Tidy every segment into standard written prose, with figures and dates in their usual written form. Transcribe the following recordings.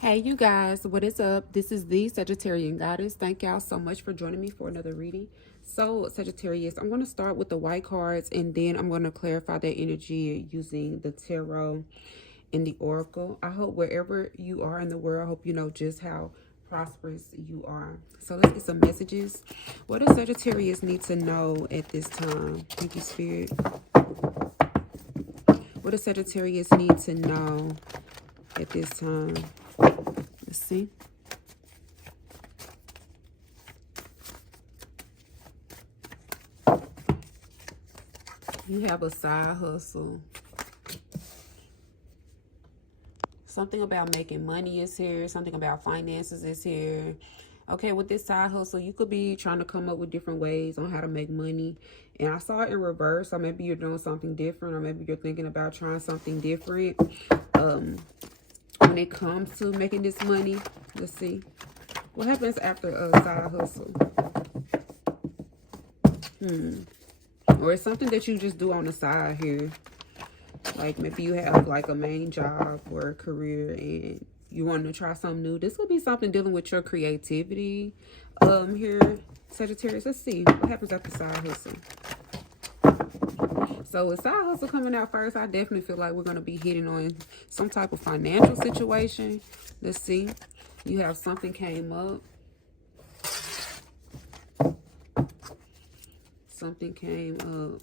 Hey you guys, what is up? This is the Sagittarian Goddess. Thank y'all so much for joining me for another reading. So Sagittarius, I'm going to start with the white cards and then I'm going to clarify that energy using the tarot and the oracle. I hope wherever you are in the world, I hope you know just how prosperous you are. So let's get some messages. What does Sagittarius need to know at this time? Thank you, Spirit. What does Sagittarius need to know at this time? Let's see. You have a side hustle. Something about making money is here. Something about finances is here. Okay, with this side hustle, you could be trying to come up with different ways on how to make money. And I saw it in reverse. So maybe you're doing something different, or maybe you're thinking about trying something different. When it comes to making this money, let's see. What happens after a side hustle? Or it's something that you just do on the side here. Like maybe you have like a main job or a career and you want to try something new. This could be something dealing with your creativity here, Sagittarius. Let's see what happens after side hustle. So with side hustle coming out first, I definitely feel like we're going to be hitting on some type of financial situation. Let's see. You have something came up. Something came up.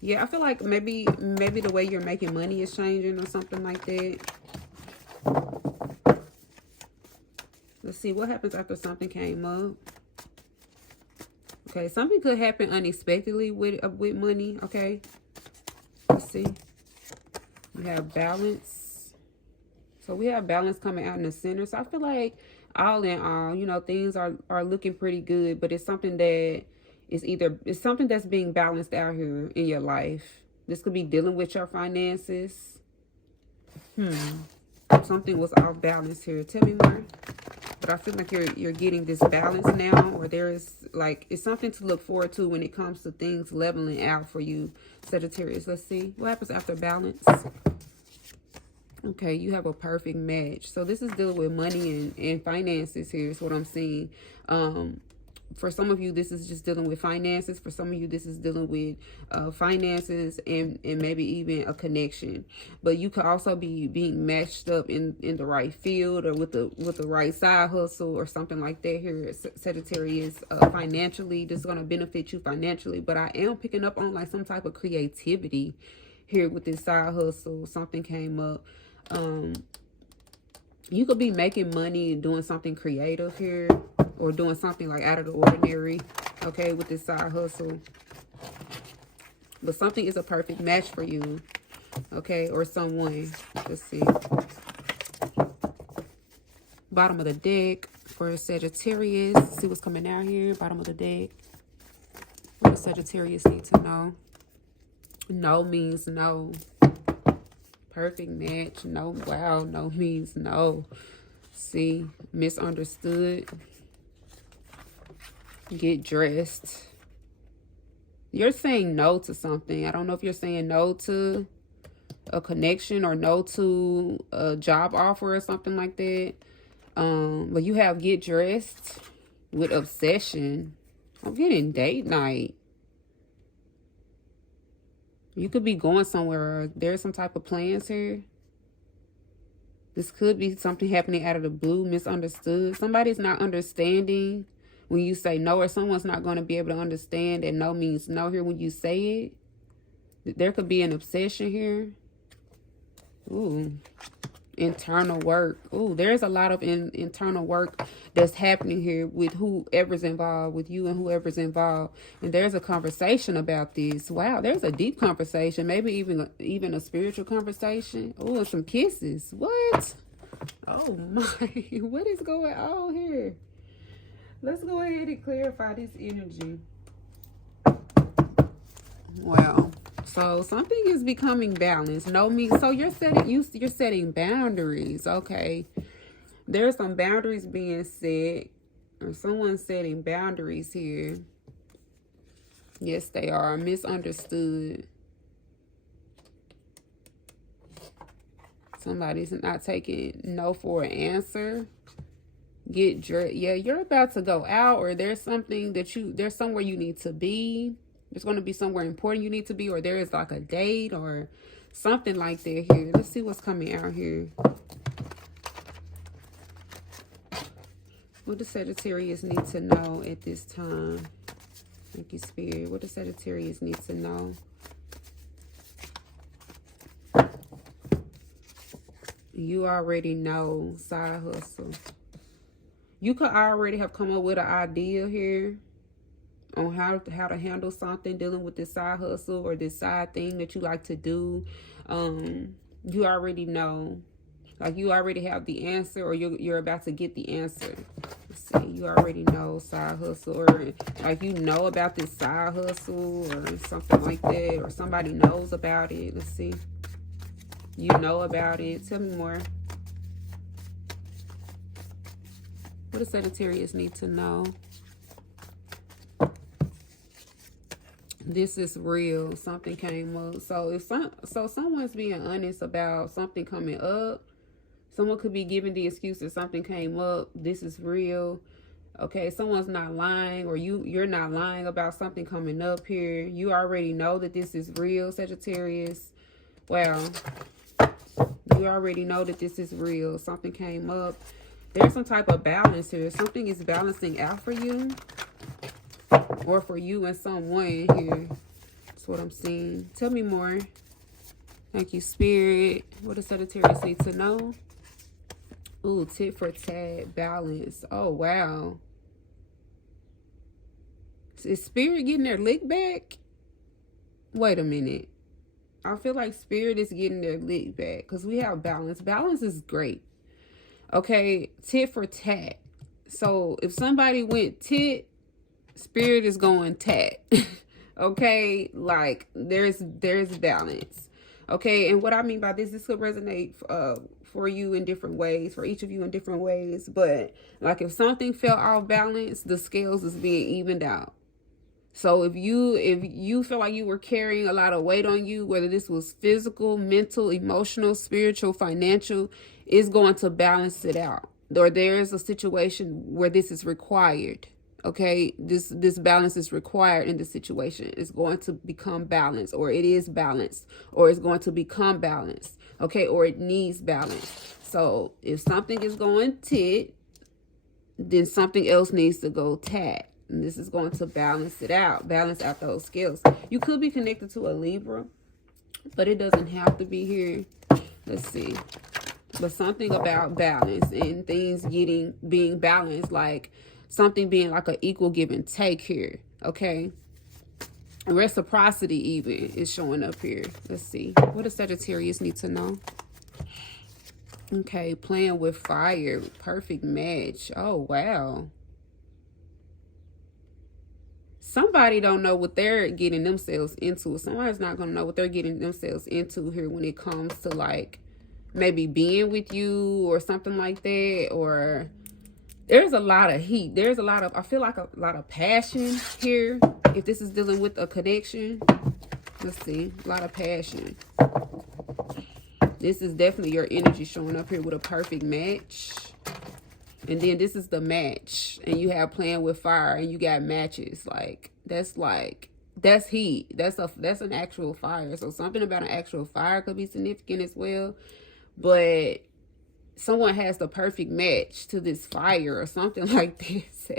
Yeah, I feel like maybe the way you're making money is changing or something like that. Let's see what happens after something came up. Okay, something could happen unexpectedly with money. Okay, let's see. You have balance. So we have balance coming out in the center. So I feel like all in all, you know, things are looking pretty good, but it's something that is it's something that's being balanced out here in your life. This could be dealing with your finances. Something was off balance here. Tell me more. But I feel like you're getting this balance now, or there is like it's something to look forward to when it comes to things leveling out for you, Sagittarius. Let's see what happens after balance. Okay, you have a perfect match. So this is dealing with money and finances here is what I'm seeing. For some of you, this is just dealing with finances. For some of you, this is dealing with finances and maybe even a connection. But you could also be being matched up in the right field or with the right side hustle or something like that here. Sagittarius, financially, this is going to benefit you financially. But I am picking up on like some type of creativity here with this side hustle. Something came up. You could be making money and doing something creative here, or doing something like out of the ordinary, okay, with this side hustle. But something is a perfect match for you, okay, or someone. Let's see. Bottom of the deck for Sagittarius. Let's see what's coming out here. Bottom of the deck. What does Sagittarius need to know? No means no. Perfect match. No, wow. No means no. See, misunderstood. Get dressed. You're saying no to something. I don't know if you're saying no to a connection or no to a job offer or something like that. But you have get dressed with obsession. I'm getting date night. You could be going somewhere. There's some type of plans here. This could be something happening out of the blue, misunderstood. Somebody's not understanding when you say no, or someone's not going to be able to understand that no means no here when you say it. There could be an obsession here. Ooh. Internal work. Ooh, there's a lot of internal work that's happening here with whoever's involved, with you and whoever's involved. And there's a conversation about this. Wow, there's a deep conversation, maybe even a spiritual conversation. Ooh, and some kisses. What? Oh my, what is going on here? Let's go ahead and clarify this energy. Wow. So something is becoming balanced. No me. So you're setting boundaries. Okay. There's some boundaries being set, or someone's setting boundaries here. Yes, they are misunderstood. Somebody's not taking no for an answer. Get dressed. Yeah, you're about to go out, or there's something that there's somewhere you need to be. There's going to be somewhere important you need to be, or there is like a date or something like that here. Let's see what's coming out here. What does Sagittarius need to know at this time? Thank you, Spirit. What does Sagittarius need to know? You already know, side hustle. You could already have come up with an idea here on how to handle something dealing with this side hustle or this side thing that you like to do. You already know. Like, you already have the answer, or you're about to get the answer. Let's see. You already know side hustle, or like you know about this side hustle or something like that, or somebody knows about it. Let's see. You know about it. Tell me more. What does Sagittarius need to know? This is real. Something came up. So someone's being honest about something coming up. Someone could be giving the excuse that something came up. This is real. Okay, someone's not lying, or you're not lying about something coming up here. You already know that this is real, Sagittarius. Wow. You already know that this is real. Something came up. There's some type of balance here. Something is balancing out for you, or for you and someone here. That's what I'm seeing. Tell me more. Thank you, Spirit. What does Sagittarius need to know? Ooh, tit for tat, balance. Oh, wow. Is Spirit getting their lick back? Wait a minute. I feel like Spirit is getting their lick back because we have balance. Balance is great. Okay, tit for tat. So if somebody went tit, Spirit is going tat. Okay, like there's balance. Okay, and what I mean by this could resonate for you in different ways, for each of you in different ways. But like if something fell off balance, the scales is being evened out. So if you feel like you were carrying a lot of weight on you, whether this was physical, mental, emotional, spiritual, financial, it's going to balance it out. Or there is a situation where this is required. Okay, this balance is required in the situation. It's going to become balanced, or it is balanced, or it's going to become balanced. Okay, or it needs balance. So if something is going tit, then something else needs to go tat. And this is going to balance it out, balance out those scales. You could be connected to a Libra, but it doesn't have to be here. Let's see. But something about balance and things being balanced, like something being like an equal give and take here. Okay. Reciprocity even is showing up here. Let's see. What does Sagittarius need to know? Okay. Playing with fire. Perfect match. Oh, wow. Somebody don't know what they're getting themselves into. Somebody's not going to know what they're getting themselves into here when it comes to like maybe being with you or something like that. Or there's a lot of heat. There's a lot of, I feel like a lot of passion here. If this is dealing with a connection, let's see, a lot of passion. This is definitely your energy showing up here with a perfect match. And then this is the match, and you have playing with fire, and you got matches. Like that's heat. That's an actual fire. So something about an actual fire could be significant as well. But someone has the perfect match to this fire or something like this.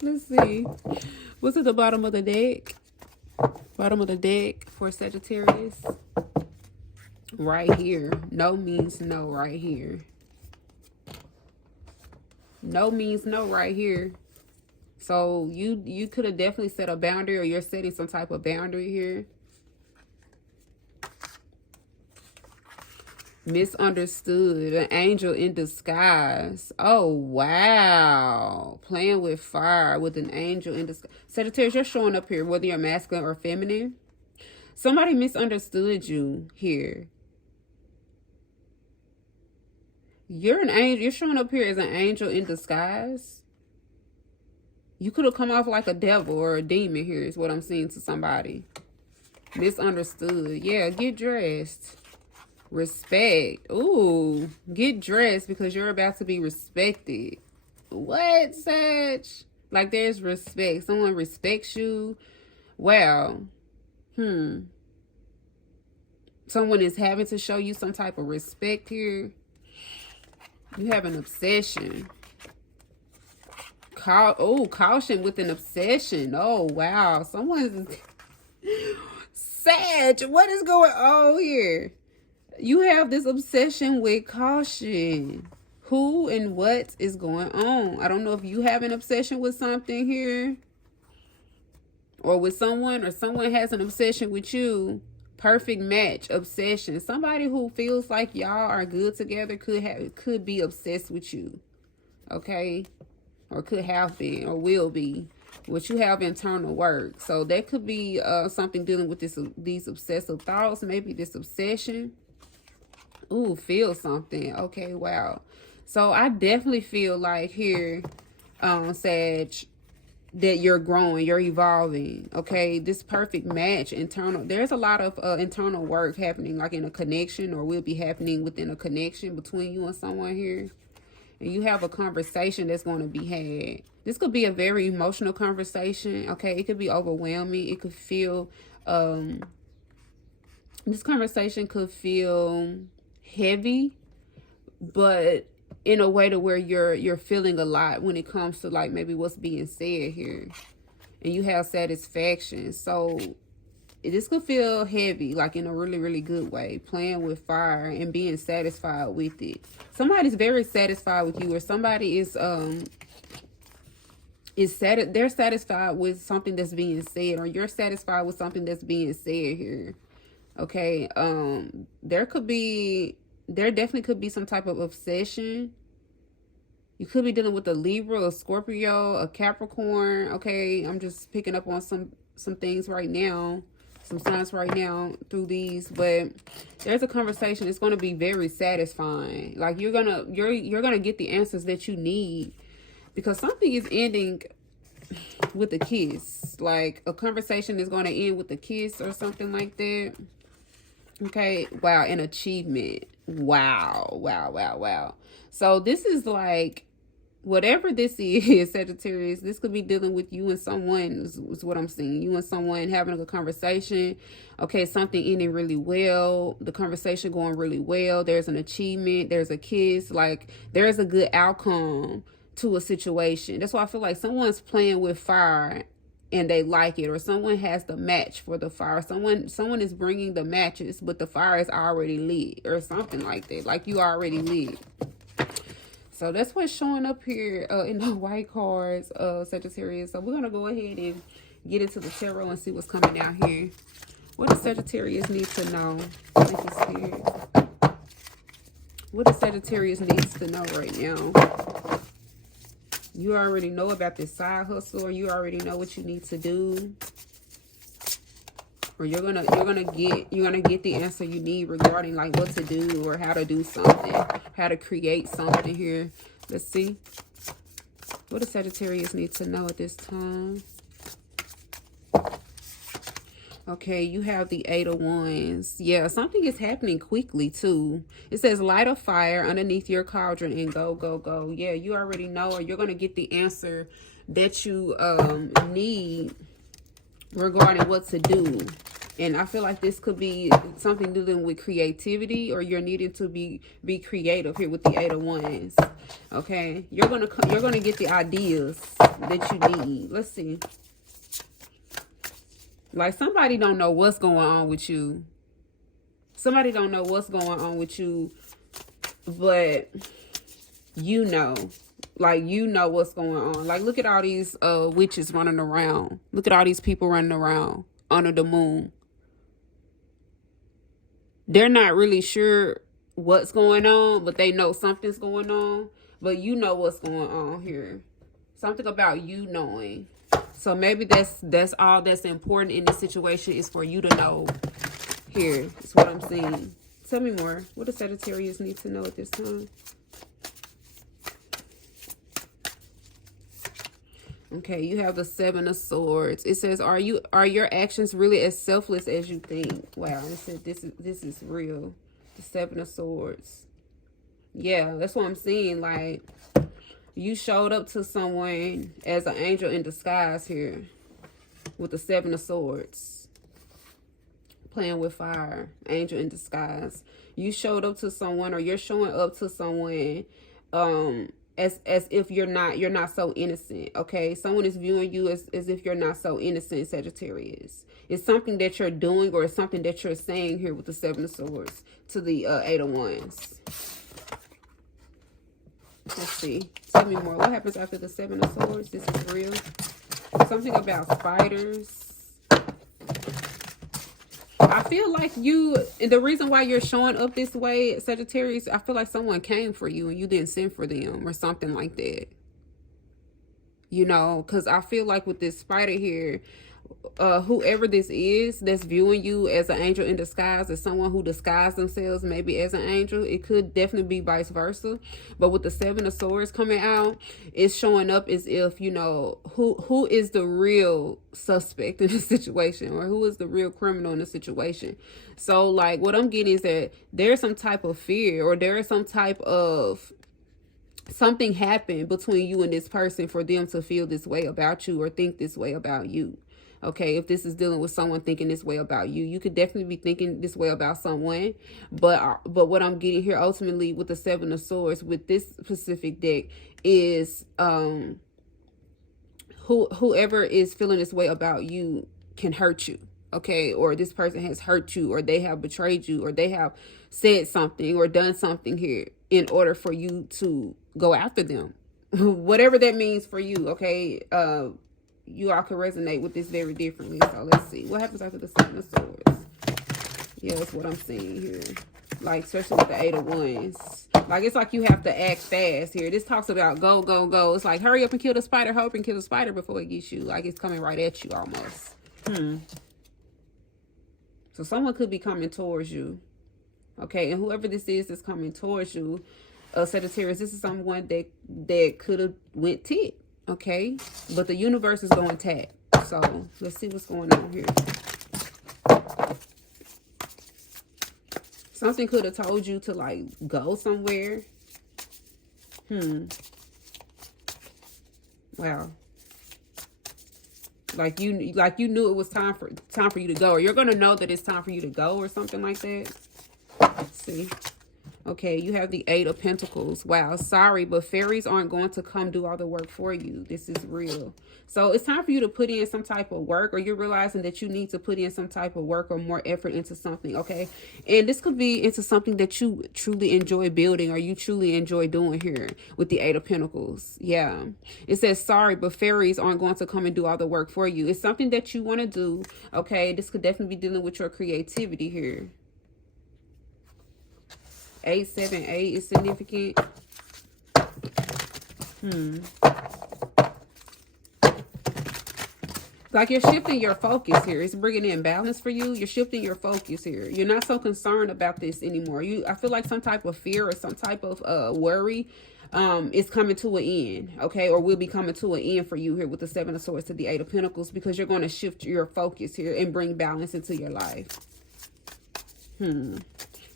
Let's see. What's at the bottom of the deck? Bottom of the deck for Sagittarius. Right here. No means no right here. No means no right here. So you could have definitely set a boundary, or you're setting some type of boundary here. Misunderstood. An angel in disguise. Oh, wow. Playing with fire with an angel in disguise. Sagittarius, you're showing up here, whether you're masculine or feminine. Somebody misunderstood you here. You're an angel. You're showing up here as an angel in disguise. You could have come off like a devil or a demon here is what I'm seeing to somebody. Misunderstood. Yeah, get dressed. Respect. Ooh, get dressed because you're about to be respected. What, Sag? Like there's respect. Someone respects you. Wow. Someone is having to show you some type of respect here. You have an obsession. Caution with an obsession. Oh, wow. Someone's... Sag, what is going on here? You have this obsession with caution. Who and what is going on? I don't know if you have an obsession with something here. Or with someone, or someone has an obsession with you. Perfect match, obsession. Somebody who feels like y'all are good together could be obsessed with you. Okay? Or could have been, or will be. What you have internal work. So that could be something dealing with these obsessive thoughts. Maybe this obsession. Ooh, feel something. Okay, wow. So I definitely feel like here, Sag, that you're growing, you're evolving. Okay, this perfect match, internal. There's a lot of internal work happening, like in a connection, or will be happening within a connection between you and someone here. And you have a conversation that's going to be had. This could be a very emotional conversation. Okay, it could be overwhelming. It could feel, this conversation could feel heavy, but in a way to where you're feeling a lot when it comes to like maybe what's being said here, and you have satisfaction. So this could feel heavy, like in a really, really good way, playing with fire and being satisfied with it. Somebody's very satisfied with you, or somebody is they're satisfied with something that's being said, or you're satisfied with something that's being said here. Okay, there definitely could be some type of obsession. You could be dealing with a Libra, a Scorpio, a Capricorn. Okay, I'm just picking up on some things right now, some signs right now through these. But there's a conversation. It's going to be very satisfying. Like you're gonna get the answers that you need, because something is ending with a kiss. Like a conversation is going to end with a kiss or something like that. Okay, wow, an achievement. Wow. So this is like, whatever this is, Sagittarius, this could be dealing with you and someone, is what I'm seeing. You and someone having a conversation. Okay, something ending really well. The conversation going really well. There's an achievement. There's a kiss. Like, there's a good outcome to a situation. That's why I feel like someone's playing with fire and they like it, or someone has the match for the fire. Someone is bringing the matches, but the fire is already lit, or something like that. Like you already lit. So that's what's showing up here in the white cards, Sagittarius. So we're gonna go ahead and get into the tarot and see what's coming out here. What does Sagittarius need to know? Thank you, Spirit. What does Sagittarius needs to know right now? You already know about this side hustle, or you already know what you need to do, or you're gonna get the answer you need regarding like what to do or how to do something, how to create something here. Let's see. What does Sagittarius need to know at this time? Okay, you have the 8 of Wands. Yeah, something is happening quickly, too. It says, light a fire underneath your cauldron and go, go, go. Yeah, you already know, or you're going to get the answer that you need regarding what to do. And I feel like this could be something dealing with creativity, or you're needing to be creative here with the 8 of Wands. Okay, you're gonna get the ideas that you need. Let's see. Like somebody don't know what's going on with you. Somebody don't know what's going on with you, but you know. Like, you know what's going on. Like, look at all these witches running around. Look at all these people running around under the moon. They're not really sure what's going on, but they know something's going on. But you know what's going on here. Something about you knowing. So maybe that's all that's important in this situation, is for you to know. Here is what I'm seeing. Tell me more. What does Sagittarius need to know at this time? Okay, you have the 7 of Swords. It says, are your actions really as selfless as you think? Wow, it said this is real. The Seven of Swords. Yeah, that's what I'm seeing. Like, you showed up to someone as an angel in disguise here with the Seven of Swords. Playing with fire, angel in disguise. You showed up to someone, or you're showing up to someone as if you're not so innocent. Okay, someone is viewing you as if you're not so innocent, Sagittarius. It's something that you're doing, or it's something that you're saying here with the Seven of Swords to the Eight of Wands. Let's see. Tell me more. What happens after the Seven of Swords? This is real. Something about spiders. I feel like the reason why you're showing up this way, Sagittarius, I feel like someone came for you and you didn't send for them or something like that. You know, because I feel like with this spider here, whoever this is that's viewing you as an angel in disguise, as someone who disguised themselves maybe as an angel, it could definitely be vice versa. But with the Seven of Swords coming out, it's showing up as if, you know, who is the real suspect in the situation, or who is the real criminal in the situation. So like what I'm getting is that there's some type of fear, or there is some type of something happened between you and this person for them to feel this way about you or think this way about you. Okay, if this is dealing with someone thinking this way about you, you could definitely be thinking this way about someone. But what I'm getting here ultimately with the Seven of Swords with this specific deck is whoever is feeling this way about you can hurt you. Okay, or this person has hurt you, or they have betrayed you, or they have said something or done something here in order for you to go after them. Whatever that means for you, okay? You all can resonate with this very differently. So let's see. What happens after the Seven of Swords? Yeah, that's what I'm seeing here. Like, especially with the Eight of Wands. Like, it's like you have to act fast here. This talks about go, go, go. It's like, hurry up and kill the spider. Hurry up and kill the spider before it gets you. Like, it's coming right at you almost. So someone could be coming towards you. Okay, and whoever this is that's coming towards you, Sagittarius, this is someone that could have went tit. Okay, but the universe is going tap. So let's see what's going on here. Something could have told you to like go somewhere. Wow. Like you knew it was time for you to go, or you're gonna know that it's time for you to go, or something like that. Let's see. Okay, you have the Eight of Pentacles. Wow, sorry, but fairies aren't going to come do all the work for you. This is real. So it's time for you to put in some type of work, or you're realizing that you need to put in some type of work or more effort into something, okay? And this could be into something that you truly enjoy building, or you truly enjoy doing here with the Eight of Pentacles. Yeah. It says, sorry, but fairies aren't going to come and do all the work for you. It's something that you want to do, okay? This could definitely be dealing with your creativity here. 878 is significant. Like you're shifting your focus here. It's bringing in balance for you. You're shifting your focus here. You're not so concerned about this anymore. I feel like some type of fear or some type of worry is coming to an end, okay? Or will be coming to an end for you here with the Seven of Swords to the Eight of Pentacles, because you're going to shift your focus here and bring balance into your life.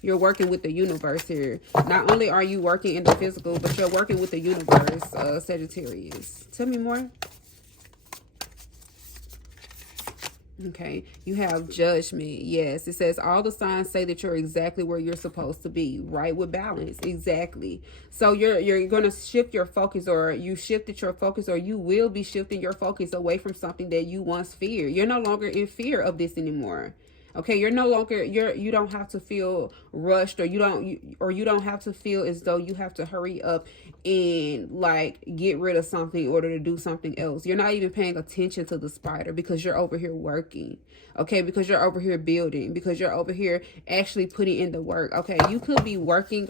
You're working with the universe here. Not only are you working in the physical, but you're working with the universe, Sagittarius. Tell me more. Okay, you have Judgment. Yes, it says all the signs say that you're exactly where you're supposed to be, right? With balance, exactly. So you're going to shift your focus, or you shifted your focus, or you will be shifting your focus away from something that you once feared. You're no longer in fear of this anymore. Okay, you're no longer, you don't have to feel rushed, or you don't have to feel as though you have to hurry up and like get rid of something in order to do something else. You're not even paying attention to the spider because you're over here working. Okay, because you're over here building, because you're over here actually putting in the work. Okay, you could be working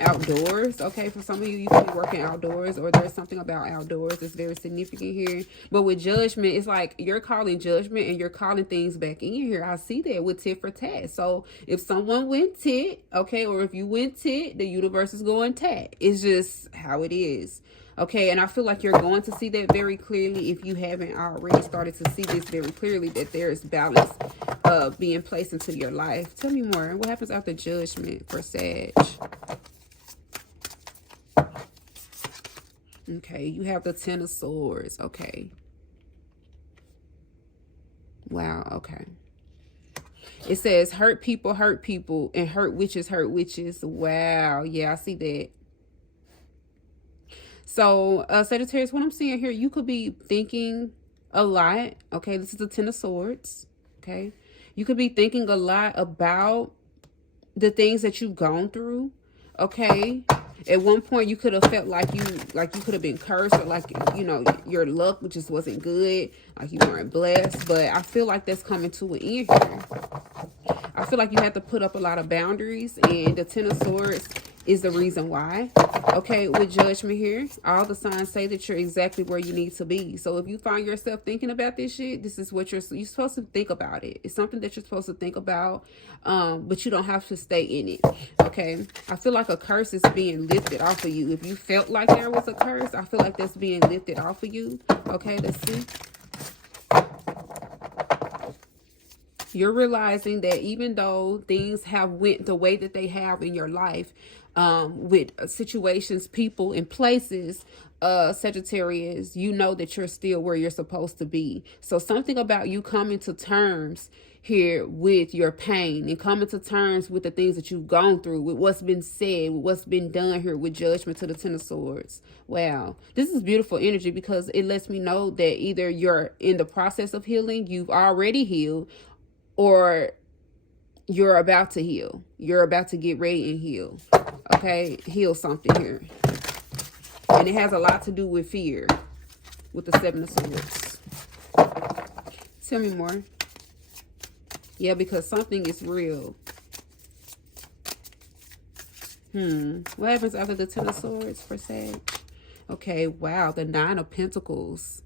outdoors. Okay, for some of you, you could be working outdoors, or there's something about outdoors that's very significant here. But with Judgment, it's like you're calling judgment and you're calling things back in here. I see that with tit for tat. So if someone went tit, okay, or if you went tit, the universe is going tat. It's just how it is. Okay, and I feel like you're going to see that very clearly if you haven't already started to see this very clearly, that there is balance being placed into your life. Tell me more. What happens after Judgment for Sag? Okay, you have the Ten of Swords. Okay. Wow, okay. It says hurt people, and hurt witches, hurt witches. Wow, yeah, I see that. So, Sagittarius, what I'm seeing here, you could be thinking a lot. Okay, this is the Ten of Swords. Okay, you could be thinking a lot about the things that you've gone through. Okay, at one point you could have felt like you could have been cursed, or like, you know, your luck just wasn't good, like you weren't blessed. But I feel like that's coming to an end here. I feel like you have to put up a lot of boundaries, and the Ten of Swords is the reason why. Okay, with Judgment here, all the signs say that you're exactly where you need to be. So if you find yourself thinking about this shit, this is what you're supposed to think about it. It's something that you're supposed to think about, but you don't have to stay in it. Okay, I feel like a curse is being lifted off of you. If you felt like there was a curse, I feel like that's being lifted off of you. Okay, let's see. You're realizing that even though things have went the way that they have in your life, with situations, people, and places, Sagittarius, you know that you're still where you're supposed to be. So something about you coming to terms here with your pain, and coming to terms with the things that you've gone through, with what's been said, with what's been done here with Judgment to the Ten of Swords. Wow, this is beautiful energy, because it lets me know that either you're in the process of healing, you've already healed, or you're about to heal. You're about to get ready and heal. Okay, heal something here. And it has a lot to do with fear, with the Seven of Swords. Tell me more. Yeah, because something is real. What happens after the Ten of Swords for Sag? Okay, wow, the Nine of Pentacles.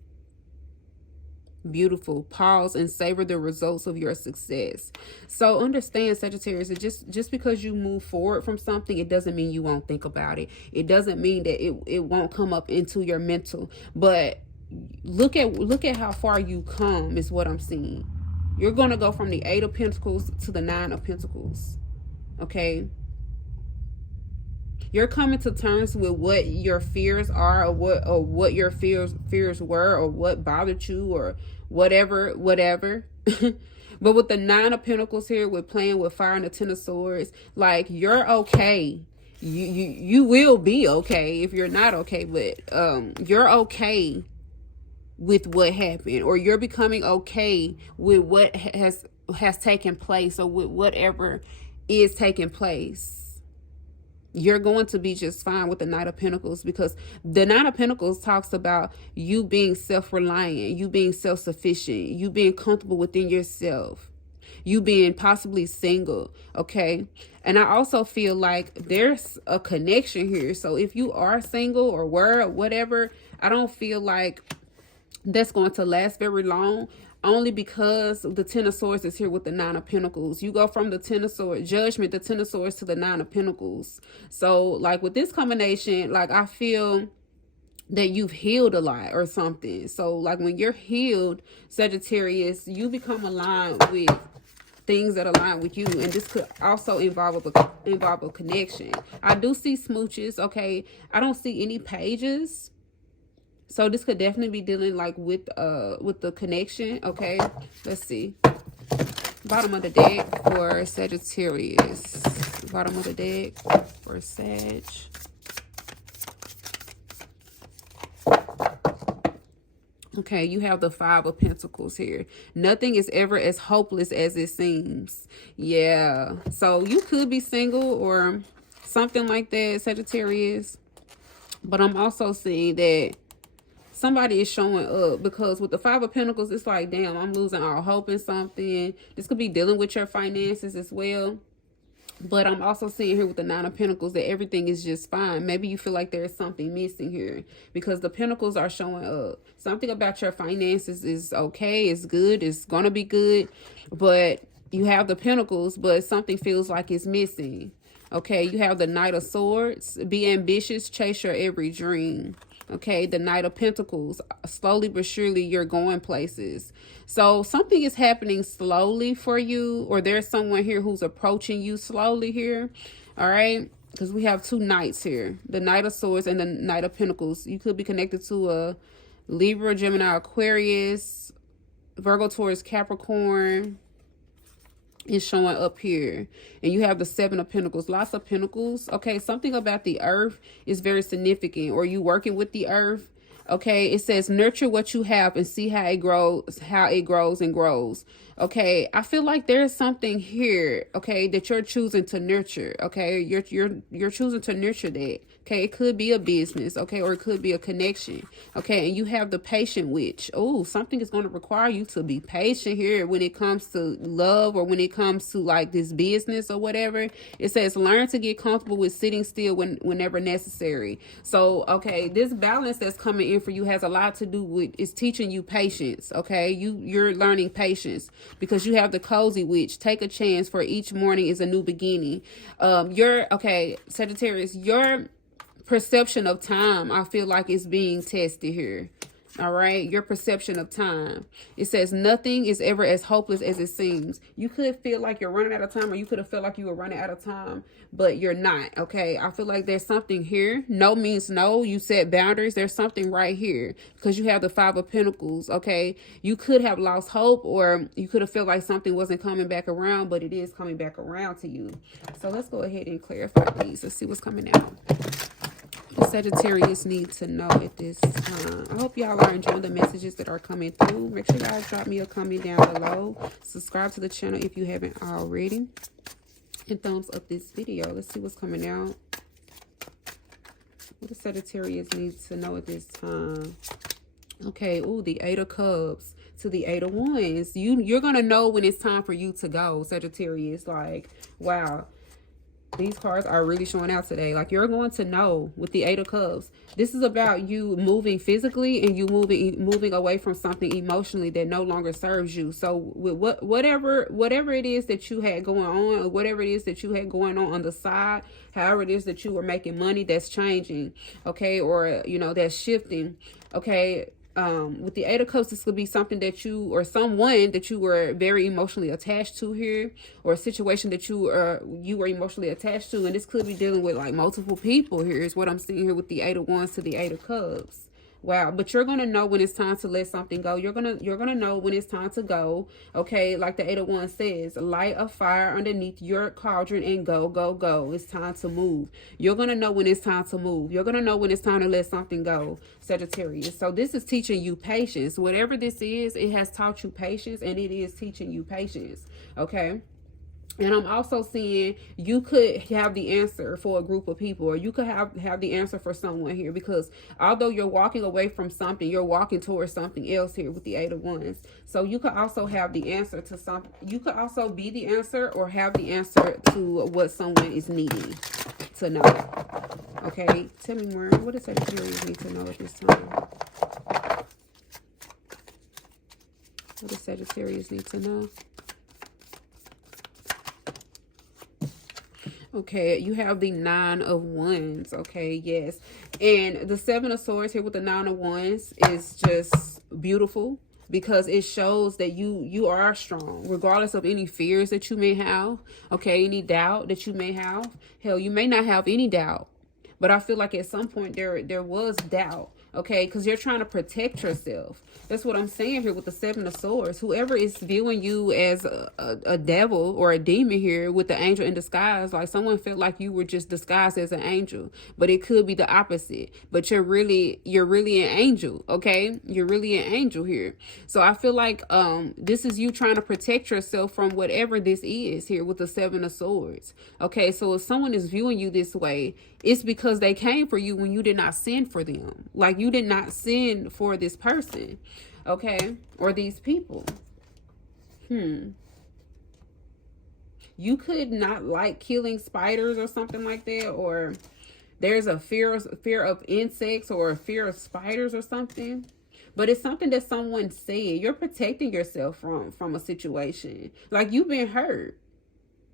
Beautiful. Pause and savor the results of your success. So understand, Sagittarius, that just because you move forward from something, it doesn't mean you won't think about it. It doesn't mean that it won't come up into your mental. But look at how far you come is what I'm seeing. You're going to go from the Eight of Pentacles to the Nine of Pentacles. Okay? You're coming to terms with what your fears are, or what your fears were, or what bothered you, or whatever. But with the Nine of Pentacles here, with playing with fire and the Ten of Swords, like, you're okay. You will be okay if you're not okay, but you're okay with what happened, or you're becoming okay with what has taken place, or with whatever is taking place. You're going to be just fine with the Knight of Pentacles, because the Knight of Pentacles talks about you being self-reliant, you being self-sufficient, you being comfortable within yourself, you being possibly single. Okay, and I also feel like there's a connection here. So if you are single, or were, or whatever, I don't feel like that's going to last very long, only because the Ten of Swords is here with the Nine of Pentacles. You go from the Ten of Swords, Judgment, the Ten of Swords, to the Nine of Pentacles. So, like, with this combination, like, I feel that you've healed a lot or something. So, like, when you're healed, Sagittarius, you become aligned with things that align with you, and this could also involve a connection. I do see smooches. Okay, I don't see any pages. So this could definitely be dealing, like, with the connection. Okay, let's see. Bottom of the deck for Sagittarius. Bottom of the deck for Sag. Okay, you have the Five of Pentacles here. Nothing is ever as hopeless as it seems. Yeah, so you could be single or something like that, Sagittarius. But I'm also seeing that somebody is showing up, because with the Five of Pentacles, it's like, damn, I'm losing all hope in something. This could be dealing with your finances as well. But I'm also seeing here with the Nine of Pentacles that everything is just fine. Maybe you feel like there's something missing here, because the Pentacles are showing up. Something about your finances is okay, it's good, it's going to be good. But you have the Pentacles, but something feels like it's missing. Okay, you have the Knight of Swords. Be ambitious, chase your every dream. Okay, the Knight of Pentacles. Slowly but surely, you're going places. So something is happening slowly for you, or there's someone here who's approaching you slowly here. All right, because we have two knights here, the Knight of Swords and the Knight of Pentacles. You could be connected to a Libra, Gemini, Aquarius, Virgo, Taurus, Capricorn is showing up here. And you have the Seven of Pentacles, lots of pentacles. Okay, something about the earth is very significant, or you working with the earth. Okay, it says nurture what you have and see how it grows and grows. Okay, I feel like there's something here, okay, that you're choosing to nurture. Okay, you're choosing to nurture that. Okay, it could be a business, okay, or it could be a connection. Okay, and you have the patient witch. Oh, something is going to require you to be patient here when it comes to love, or when it comes to like this business or whatever. It says learn to get comfortable with sitting still whenever necessary. So, okay, this balance that's coming in for you has a lot to do with, is teaching you patience. Okay, you're learning patience because you have the cozy witch. Take a chance, for each morning is a new beginning. Okay, Sagittarius, your perception of time, I feel like, is being tested here. All right, your perception of time. It says nothing is ever as hopeless as it seems. You could feel like you're running out of time, or you could have felt like you were running out of time, but you're not. Okay, I feel like there's something here. No means no. You set boundaries. There's something right here because you have the Five of Pentacles. Okay, you could have lost hope, or you could have felt like something wasn't coming back around, but it is coming back around to you. So let's go ahead and clarify these. Let's see what's coming out. The Sagittarius need to know at this time. I hope y'all are enjoying the messages that are coming through. Make sure y'all drop me a comment down below. Subscribe to the channel if you haven't already. And thumbs up this video. Let's see what's coming out. What the Sagittarius needs to know at this time. Okay, ooh, the Eight of Cups to the Eight of Wands. You're going to know when it's time for you to go, Sagittarius. Like, wow. These cards are really showing out today. Like, you're going to know with the Eight of Cups. This is about you moving physically, and you moving away from something emotionally that no longer serves you. So with whatever it is that you had going on, or whatever it is that you had going on the side, however it is that you were making money, that's changing. Okay, or that's shifting. Okay. With the Eight of Cups, this could be something that you, or someone that you were very emotionally attached to here, or a situation that you were emotionally attached to, and this could be dealing with like multiple people here, is what I'm seeing here with the Eight of Wands to the Eight of Cups. Wow, but you're gonna know when it's time to let something go. You're gonna know when it's time to go. Okay, like the Eight of Wands says, light a fire underneath your cauldron and go, go, go. It's time to move. You're gonna know when it's time to move. You're gonna know when it's time to let something go, Sagittarius. So this is teaching you patience. Whatever this is, it has taught you patience, and it is teaching you patience. Okay. And I'm also seeing you could have the answer for a group of people, or you could have the answer for someone here, because although you're walking away from something, you're walking towards something else here with the Eight of Wands. So you could also have the answer to something. You could also be the answer, or have the answer to what someone is needing to know. Okay, tell me more. What does Sagittarius need to know at this time? What does Sagittarius need to know? Okay, you have the Nine of Wands. Okay, yes. And the Seven of Swords here with the Nine of Wands is just beautiful, because it shows that you are strong, regardless of any fears that you may have. Okay, any doubt that you may have. Hell, you may not have any doubt, but I feel like at some point there was doubt. Okay, because you're trying to protect yourself. That's what I'm saying here with the Seven of Swords. Whoever is viewing you as a devil or a demon here with the angel in disguise, like someone felt like you were just disguised as an angel, but it could be the opposite. But you're really an angel. Okay, you're really an angel here. So I feel like this is you trying to protect yourself from whatever this is here with the Seven of Swords. Okay, so if someone is viewing you this way, it's because they came for you when you did not send for them. Like, you did not send for this person, okay, or these people. You could not like killing spiders or something like that, or there's a fear of insects, or a fear of spiders or something. But it's something that someone said. You're protecting yourself from a situation. Like, you've been hurt.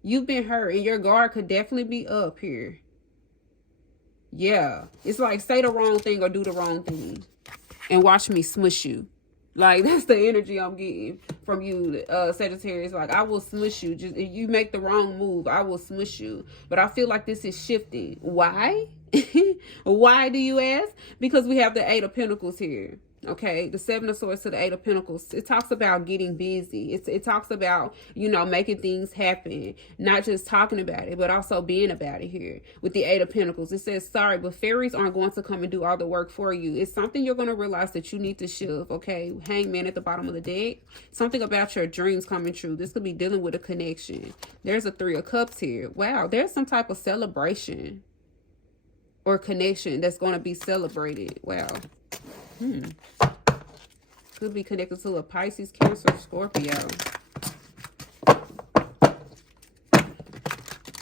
You've been hurt, and your guard could definitely be up here. Yeah. It's like say the wrong thing or do the wrong thing and watch me smush you. Like, that's the energy I'm getting from you, Sagittarius. Like, I will smush you. Just if you make the wrong move, I will smush you. But I feel like this is shifting. Why? Why do you ask? Because we have the Eight of Pentacles here. Okay, the Seven of Swords to the Eight of Pentacles. It talks about getting busy. It talks about, you know, making things happen. Not just talking about it, but also being about it here. With the Eight of Pentacles, it says, sorry, but fairies aren't going to come and do all the work for you. It's something you're going to realize that you need to shift, okay? Hangman at the bottom of the deck. Something about your dreams coming true. This could be dealing with a connection. There's a Three of Cups here. Wow, there's some type of celebration or connection that's going to be celebrated. Wow. Could be connected to a Pisces, Cancer, Scorpio.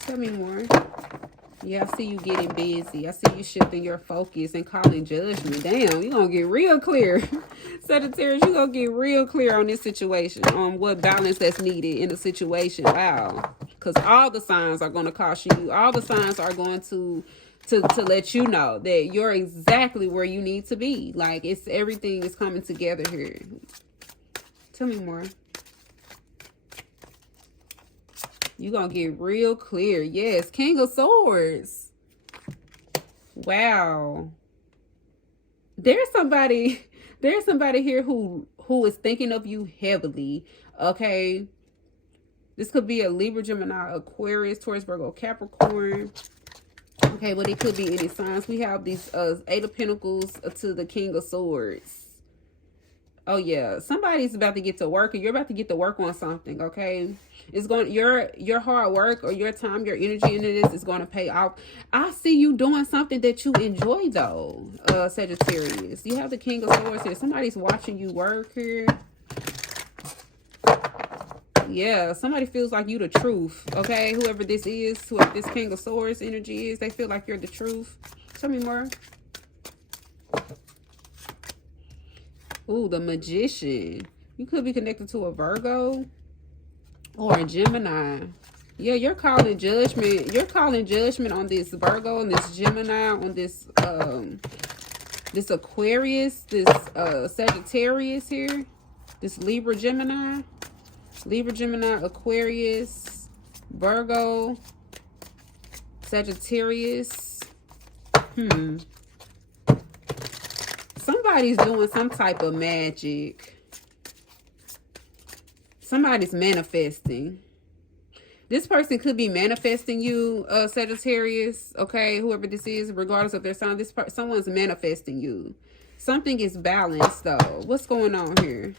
Tell me more. Yeah, I see you getting busy. I see you shifting your focus and calling judgment. Damn, you're going to get real clear. Sagittarius, you're going to get real clear on this situation, on what balance that's needed in the situation. Wow. Because all the signs are going to caution you. All the signs are going to let you know that you're exactly where you need to be. Like, it's everything is coming together here. Tell me more. You're going to get real clear. Yes, King of Swords. Wow. There's somebody here who is thinking of you heavily. Okay. This could be a Libra, Gemini, Aquarius, Taurus, Virgo, Capricorn. Okay, but it could be any signs. We have these Eight of Pentacles to the King of Swords. Oh yeah, somebody's about to get to work, and you're about to get to work on something. Okay, it's going your hard work or your time, your energy into this is going to pay off. I see you doing something that you enjoy though, Sagittarius. You have the King of Swords here. Somebody's watching you work here. Yeah, somebody feels like you the truth, okay? Whoever this is, whoever this King of Swords energy is, they feel like you're the truth. Tell me more. Ooh, the Magician. You could be connected to a Virgo or a Gemini. Yeah, you're calling judgment. You're calling judgment on this Virgo and this Gemini, on this this Aquarius, this Sagittarius here, this Libra, Gemini. Libra, Gemini, Aquarius, Virgo, Sagittarius. Somebody's doing some type of magic. Somebody's manifesting. This person could be manifesting you, Sagittarius. Okay, whoever this is, regardless of their sign, someone's manifesting you. Something is balanced though. What's going on here?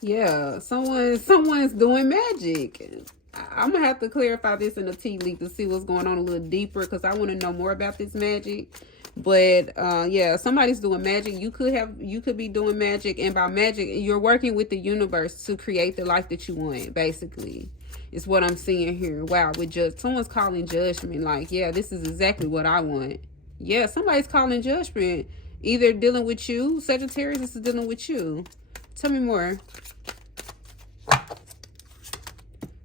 Yeah, someone's doing magic. I'm gonna have to clarify this in the tea leaf to see what's going on a little deeper, because I want to know more about this magic. But yeah, somebody's doing magic. You could be doing magic, and by magic, you're working with the universe to create the life that you want. Basically, is what I'm seeing here. Wow, with someone's calling judgment. Like, yeah, this is exactly what I want. Yeah, somebody's calling judgment. Either dealing with you, Sagittarius. This is dealing with you. Tell me more.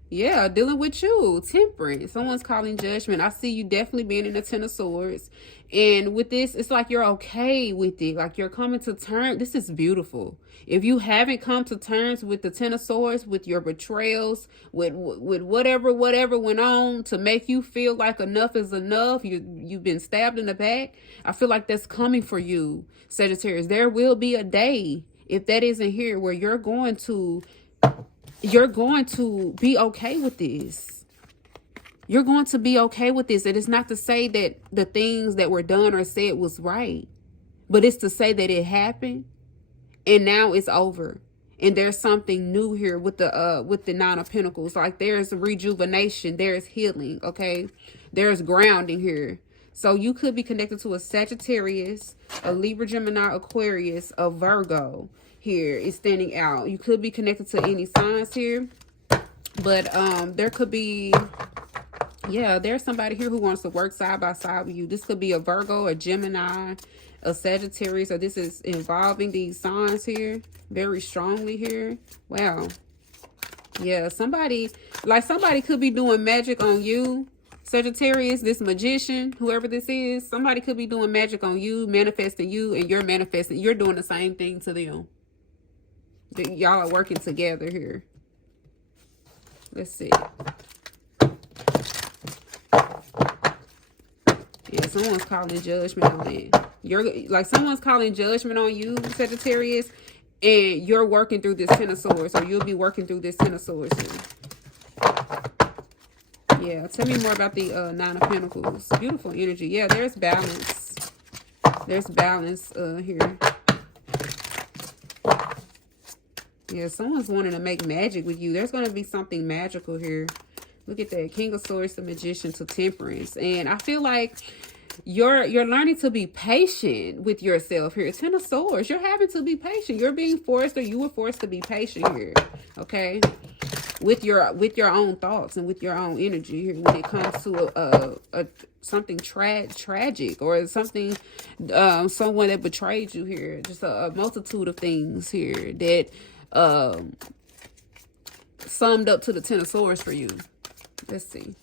Yeah, dealing with you. Temperance. Someone's calling judgment. I see you definitely being in the Ten of Swords. And with this, it's like you're okay with it. Like you're coming to terms. This is beautiful. If you haven't come to terms with the Ten of Swords, with your betrayals, with whatever went on to make you feel like enough is enough, you've been stabbed in the back, I feel like that's coming for you, Sagittarius. There will be a day, if that isn't here, where you're going to be okay with this. You're going to be okay with this. It is not to say that the things that were done or said was right, but it's to say that it happened and now it's over. And there's something new here with the Nine of Pentacles. Like there's rejuvenation, there's healing, okay? There's grounding here. So you could be connected to a Sagittarius, a Libra, Gemini, Aquarius, a Virgo. Here is standing out. You could be connected to any signs here, but there could be, yeah, there's somebody here who wants to work side by side with you. This could be a Virgo, a Gemini, a Sagittarius, or this is involving these signs here very strongly here. Wow. Yeah, somebody could be doing magic on you, Sagittarius, this magician, whoever this is, somebody could be doing magic on you, manifesting you, and you're manifesting. You're doing the same thing to them. Y'all are working together here. Let's see. Yeah, someone's calling judgment on it. You're like, someone's calling judgment on you, Sagittarius, and you're working through this Ten of Swords, or you'll be working through this Ten of Swords here. Yeah, tell me more about the Nine of Pentacles. Beautiful energy. Yeah, there's balance. There's balance here. Yeah, someone's wanting to make magic with you. There's going to be something magical here. Look at that. King of Swords to Magician to Temperance. And I feel like you're learning to be patient with yourself here. Ten of Swords. You're having to be patient. You're being forced, or you were forced to be patient here. Okay? With your own thoughts and with your own energy here when it comes to something tragic, or something, someone that betrayed you here. Just a multitude of things here that summed up to the Ten of Swords for you. Let's see.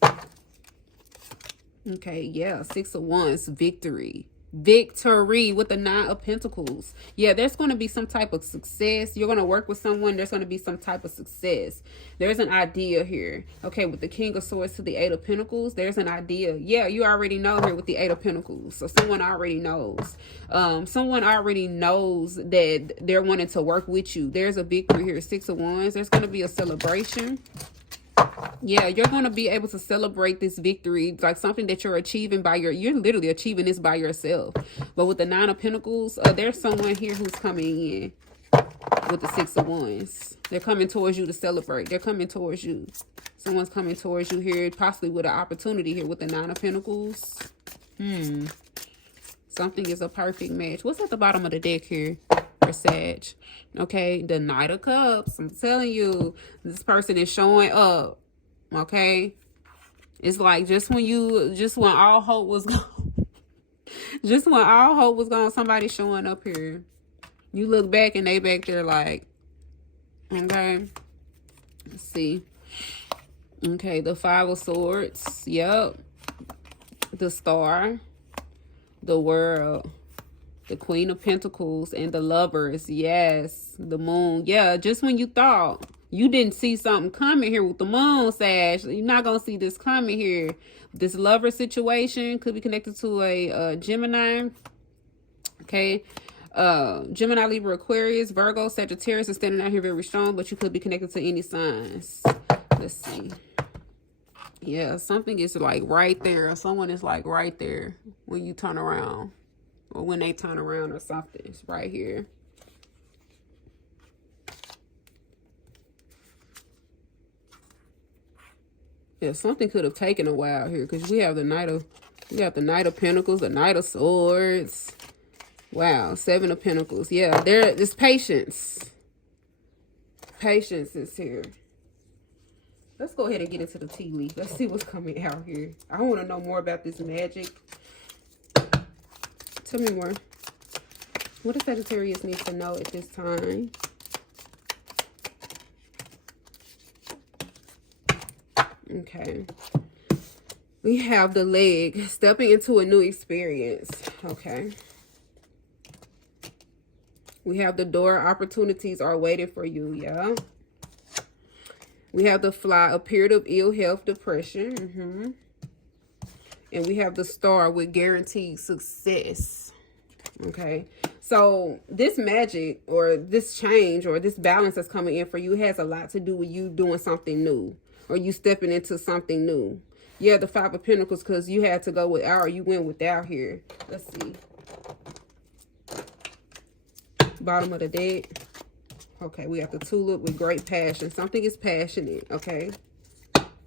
Okay, yeah, Six of Wands, victory. Victory with the Nine of Pentacles. Yeah, there's going to be some type of success. You're going to work with someone. There's going to be some type of success. There's an idea here. Okay, with the King of Swords to the Eight of Pentacles, there's an idea. Yeah, you already know here with the Eight of Pentacles. So someone already knows. Someone already knows that they're wanting to work with you. There's a victory here. Six of Wands. There's going to be a celebration. Yeah, you're going to be able to celebrate this victory. It's like something that you're achieving you're literally achieving this by yourself. But with the Nine of Pentacles, there's someone here who's coming in with the Six of Wands. They're coming towards you to celebrate. They're coming towards you. Someone's coming towards you here, possibly with an opportunity here with the Nine of Pentacles. Something is a perfect match. What's at the bottom of the deck here for Sag? Okay, the Knight of Cups. I'm telling you, this person is showing up. Okay, it's like just when all hope was gone, just when all hope was gone, somebody's showing up here. You look back and they back there like, okay. Let's see. Okay, the Five of Swords. Yep. The Star. The World. The Queen of Pentacles and the Lovers. Yes. The Moon. Yeah, just when you thought you didn't see something coming here with the Moon, Sag, you're not going to see this coming here. This lover situation could be connected to a Gemini. Okay. Gemini, Libra, Aquarius, Virgo, Sagittarius is standing out here very strong, but you could be connected to any signs. Let's see. Yeah, something is like right there. Someone is like right there when you turn around. Or when they turn around or something. It's right here. Yeah, something could have taken a while here. Because we have the Knight of Pentacles, the Knight of Swords. Wow, Seven of Pentacles. Yeah, there's patience. Patience is here. Let's go ahead and get into the tea leaf. Let's see what's coming out here. I want to know more about this magic. Tell me more. What does Sagittarius need to know at this time? Okay. We have the Leg. Stepping into a new experience. Okay. We have the Door. Opportunities are waiting for you. Yeah. We have the Fly. A period of ill health, depression. And we have the Star with guaranteed success. Okay. So this magic or this change or this balance that's coming in for you has a lot to do with you doing something new. Or you stepping into something new. Yeah, the Five of Pentacles, because you had to go without, or you went without here. Let's see. Bottom of the deck. Okay, we have the Tulip with great passion. Something is passionate, okay?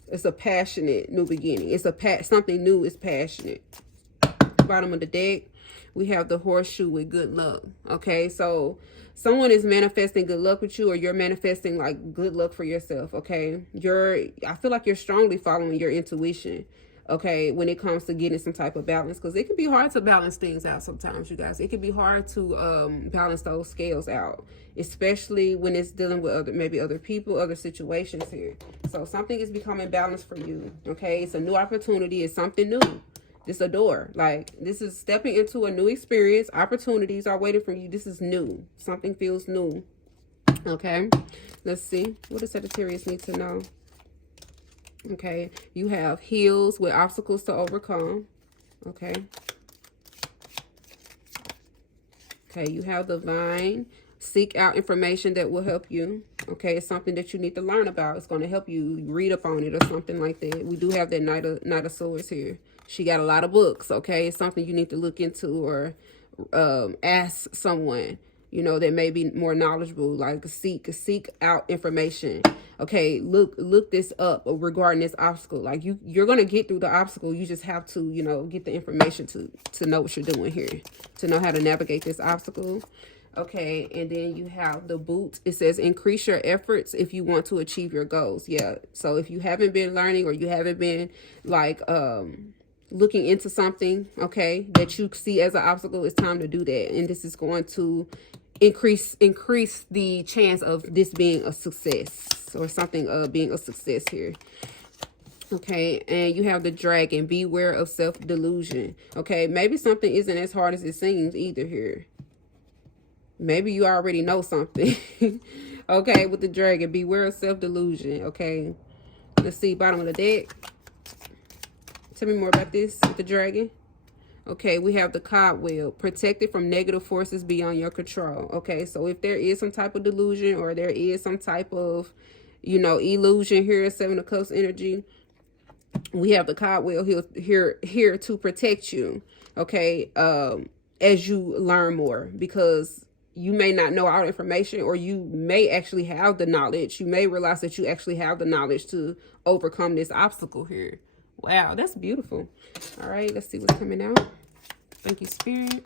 It's a passionate new beginning. It's something new is passionate. Bottom of the deck, we have the Horseshoe with good luck, okay? So someone is manifesting good luck with you, or you're manifesting like good luck for yourself, okay? I feel like you're strongly following your intuition. okay, when it comes to getting some type of balance, because it can be hard to balance things out sometimes, you guys. It can be hard to balance those scales out, especially when it's dealing with maybe other people, other situations here. So something is becoming balanced for you, okay? It's a new opportunity. It's something new. This a door. Like, this is stepping into a new experience. Opportunities are waiting for you. This is new. Something feels new, okay? Let's see. What does Sagittarius need to know? Okay, you have hills with obstacles to overcome. Okay. Okay, you have the vine. Seek out information that will help you. Okay, it's something that you need to learn about. It's going to help you read up on it or something like that. We do have that Knight of Swords here. She got a lot of books. Okay, it's something you need to look into or ask someone, you know, that may be more knowledgeable. Like seek out information. Okay, look this up regarding this obstacle. Like you're gonna get through the obstacle. You just have to, you know, get the information to know what you're doing here, to know how to navigate this obstacle. Okay, and then you have the boot. It says increase your efforts if you want to achieve your goals. Yeah, so if you haven't been learning or you haven't been like looking into something, okay, that you see as an obstacle, it's time to do that. And this is going to increase the chance of this being a success, or something being a success here. Okay, and you have the dragon. Beware of self-delusion. Okay, maybe something isn't as hard as it seems either here. Maybe you already know something. Okay, with the dragon, beware of self-delusion. Okay, let's see, bottom of the deck. Tell me more about this with the dragon. Okay, we have the cobweb, protected from negative forces beyond your control. Okay, so if there is some type of delusion or there is some type of, you know, illusion here, Seven of Cups energy, we have the cobweb here to protect you. Okay, as you learn more, because you may not know all information, or you may actually have the knowledge. You may realize that you actually have the knowledge to overcome this obstacle here. Wow, that's beautiful. All right, let's see what's coming out. Thank you, Spirit.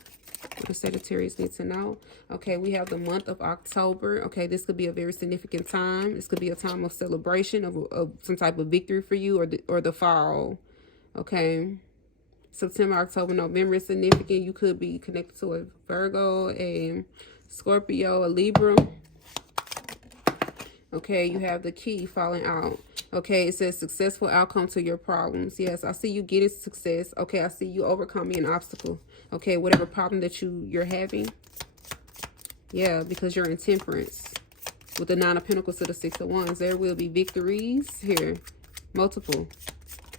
What the Sagittarius need to know. Okay, we have the month of October. Okay, this could be a very significant time. This could be a time of celebration of some type of victory for you, or the fall. Okay. September, October, November is significant. You could be connected to a Virgo, a Scorpio, a Libra. Okay, you have the key falling out. Okay, it says successful outcome to your problems. Yes, I see you getting success. Okay, I see you overcoming an obstacle. Okay, whatever problem that you're having. Yeah, because you're in temperance. With the Nine of Pentacles to the Six of Wands, there will be victories here. Multiple.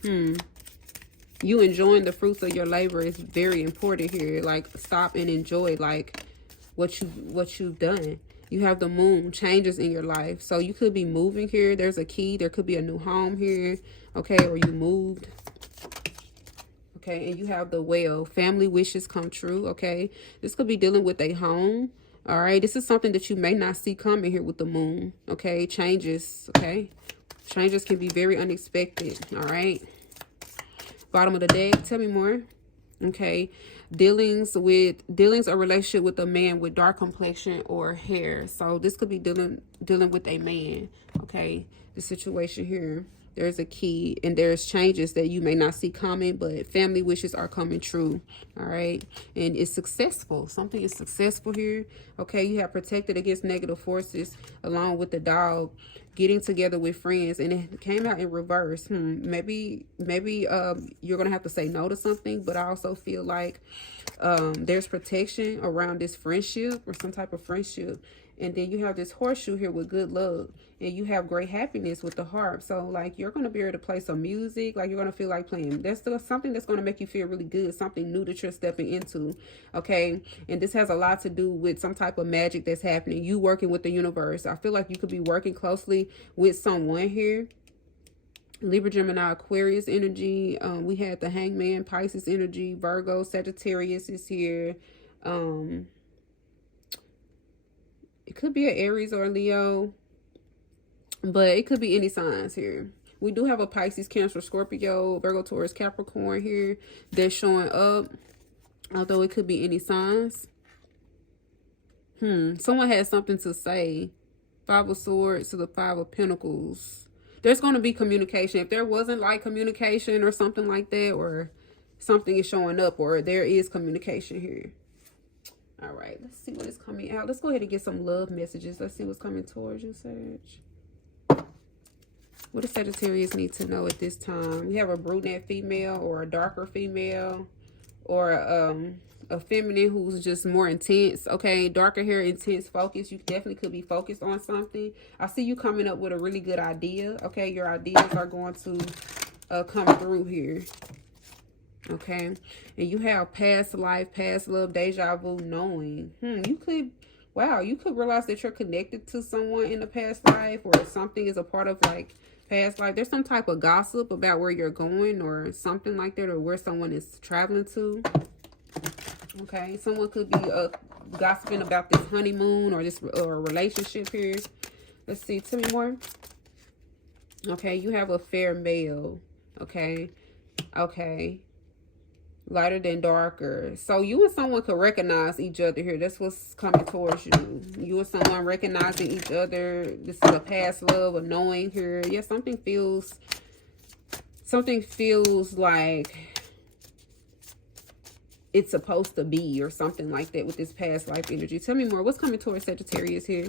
You enjoying the fruits of your labor is very important here. Like, stop and enjoy, like, what you've done. You have the moon, changes in your life. So you could be moving here. There's a key. There could be a new home here. Okay, or you moved. Okay, and you have the whale. Family wishes come true. Okay, this could be dealing with a home. All right, this is something that you may not see coming here with the moon. Okay, changes. Okay, changes can be very unexpected. All right, bottom of the deck. Tell me more. Okay, dealings or relationship with a man with dark complexion or hair. So this could be dealing with a man. Okay, the situation here, there's a key, and there's changes that you may not see coming, but family wishes are coming true. All right, and it's successful. Something is successful here. Okay, you have protected against negative forces, along with the dog, getting together with friends, and it came out in reverse. Maybe you're gonna have to say no to something, but I also feel like there's protection around this friendship, or some type of friendship. And then you have this horseshoe here with good luck, and you have great happiness with the harp. So like, you're going to be able to play some music. Like, you're going to feel like playing. That's still something that's going to make you feel really good. Something new that you're stepping into. Okay. And this has a lot to do with some type of magic that's happening. You working with the universe. I feel like you could be working closely with someone here. Libra, Gemini, Aquarius energy. We had the Hangman, Pisces energy, Virgo, Sagittarius is here. It could be an Aries or a Leo, but it could be any signs here. We do have a Pisces, Cancer, Scorpio, Virgo, Taurus, Capricorn here that's showing up, although it could be any signs. Someone has something to say. Five of Swords to the Five of Pentacles. There's going to be communication. If there wasn't like communication or something like that, or something is showing up, or there is communication here. All right, let's see what is coming out. Let's go ahead and get some love messages. Let's see what's coming towards you, Sag. What does Sagittarius need to know at this time? We have a brunette female, or a darker female, or a feminine who's just more intense. Okay, darker hair, intense focus. You definitely could be focused on something. I see you coming up with a really good idea. Okay, your ideas are going to come through here. Okay, and you have past life, past love, deja vu, knowing. You could, wow, you could realize that you're connected to someone in the past life, or something is a part of like past life. There's some type of gossip about where you're going, or something like that, or where someone is traveling to. Okay, someone could be gossiping about this honeymoon, or this relationship here. Let's see, tell me more. Okay, you have a fair male. Okay, okay. Lighter than darker. So you and someone could recognize each other here. That's what's coming towards you. You and someone recognizing each other. This is a past love, a knowing here. Yeah, something feels like it's supposed to be, or something like that with this past life energy. Tell me more. What's coming towards Sagittarius here?